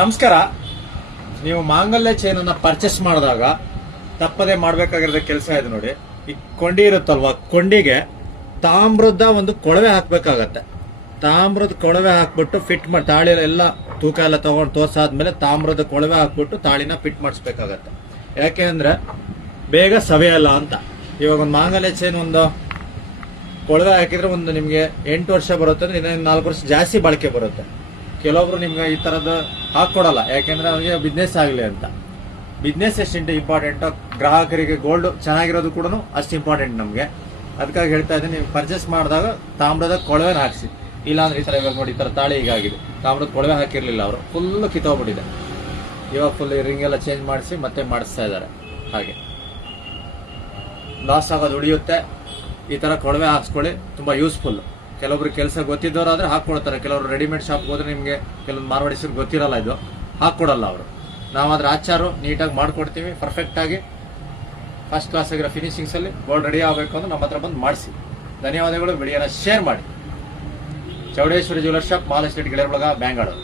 ನಮಸ್ಕಾರ. ನೀವು ಮಾಂಗಲ್ಯ ಚೈನ್ ಅನ್ನ ಪರ್ಚೇಸ್ ಮಾಡಿದಾಗ ತಪ್ಪದೆ ಮಾಡ್ಬೇಕಾಗಿರೋ ಕೆಲಸ ಇದೆ ನೋಡಿ. ಈ ಕೊಂಡಿ ಇರುತ್ತಲ್ವಾ, ಕೊಂಡಿಗೆ ತಾಮ್ರದ ಒಂದು ಕೊಳವೆ ಹಾಕ್ಬೇಕಾಗತ್ತೆ. ತಾಮ್ರದ ಕೊಳವೆ ಹಾಕ್ಬಿಟ್ಟು ಫಿಟ್ ಮಾಡಿ ತಾಳಿ ಎಲ್ಲ ತೂಕ ಎಲ್ಲ ತಗೊಂಡು ತೋರ್ಸಾದ್ಮೇಲೆ ತಾಮ್ರದ ಕೊಳವೆ ಹಾಕ್ಬಿಟ್ಟು ತಾಳಿನ ಫಿಟ್ ಮಾಡಿಸ್ಬೇಕಾಗತ್ತೆ. ಯಾಕೆ ಅಂದ್ರೆ ಬೇಗ ಸವೆಯಲ್ಲ ಅಂತ. ಇವಾಗ ಒಂದು ಮಾಂಗಲ್ಯ ಚೈನ್ ಒಂದು ಕೊಳವೆ ಹಾಕಿದ್ರೆ ಒಂದು ನಿಮ್ಗೆ 8 ವರ್ಷ ಬರುತ್ತೆ ಅಂದ್ರೆ ಇನ್ನೊಂದು 4 ವರ್ಷ ಜಾಸ್ತಿ ಬಾಳಿಕೆ ಬರುತ್ತೆ. ಕೆಲವೊಬ್ರು ನಿಮ್ಗೆ ಈ ತರದ್ದು ಹಾಕೊಡಲ್ಲ, ಯಾಕೆಂದ್ರೆ ಅವ್ರಿಗೆ ಬಿಸ್ನೆಸ್ ಆಗಲಿ ಅಂತ. ಬಿಸ್ನೆಸ್ ಎಷ್ಟು ಇಂಪಾರ್ಟೆಂಟ್, ಗ್ರಾಹಕರಿಗೆ ಗೋಲ್ಡ್ ಚೆನ್ನಾಗಿರೋದು ಕೂಡ ಅಷ್ಟು ಇಂಪಾರ್ಟೆಂಟ್ ನಮಗೆ. ಅದಕ್ಕಾಗಿ ಹೇಳ್ತಾ ಇದ್ದೀನಿ, ನೀವು ಪರ್ಚೇಸ್ ಮಾಡಿದಾಗ ತಾಮ್ರದ ಕೊಳವೆನ ಹಾಕಿಸಿ. ಇಲ್ಲಾಂದ್ರೆ ಈ ತರ ಇವಾಗ ನೋಡಿ, ಈ ತರ ತಾಳಿ ಹೀಗಾಗಿದೆ, ತಾಮ್ರದ ಕೊಳವೆ ಹಾಕಿರ್ಲಿಲ್ಲ ಅವರು, ಫುಲ್ ಕಿತ್ತೋಗ್ಬಿಟ್ಟಿದೆ. ಇವಾಗ ಫುಲ್ ರಿಂಗ್ ಎಲ್ಲ ಚೇಂಜ್ ಮಾಡಿಸಿ ಮತ್ತೆ ಮಾಡಿಸ್ತಾ ಇದ್ದಾರೆ. ಹಾಗೆ ಲಾಸ್ ಆಗೋದು ಉಳಿಯುತ್ತೆ. ಈ ತರ ಕೊಳವೆ ಹಾಕ್ಸ್ಕೊಳ್ಳಿ, ತುಂಬಾ ಯೂಸ್ಫುಲ್. ಕೆಲವೊಬ್ರು ಕೆಲಸ ಗೊತ್ತಿದ್ದವರಾದ್ರೆ ಹಾಕೊಡ್ತಾರೆ. ಕೆಲವರು ರೆಡಿಮೇಡ್ ಶಾಪ್ ಹೋದ್ರೆ ನಿಮ್ಗೆ ಕೆಲವೊಂದು ಮಾರ್ವಾಡಿಸರು ಗೊತ್ತಿರಲ್ಲ, ಇದು ಹಾಕೊಡಲ್ಲ ಅವರು. ನಾವಾದ್ರೆ ಆಚಾರು ನೀಟಾಗಿ ಮಾಡ್ಕೊಡ್ತೀವಿ, ಪರ್ಫೆಕ್ಟ್ ಆಗಿ ಫಸ್ಟ್ ಕ್ಲಾಸ್ ಆಗಿರೋ ಫಿನಿಶಿಂಗ್ಸ್ ಅಲ್ಲಿ ಗೋಲ್ಡ್ ರೆಡಿ ಆಗಬೇಕು ಅಂದ್ರೆ ನಮ್ಮ ಹತ್ರ ಬಂದು ಮಾಡಿಸಿ. ಧನ್ಯವಾದಗಳು. ವಿಡಿಯೋನ ಶೇರ್ ಮಾಡಿ. Chowdeshwari jeweller shop, mall estate, ಗೆಳೆಯರೊಳಗ, ಬ್ಯಾಂಗಾಳೂರು.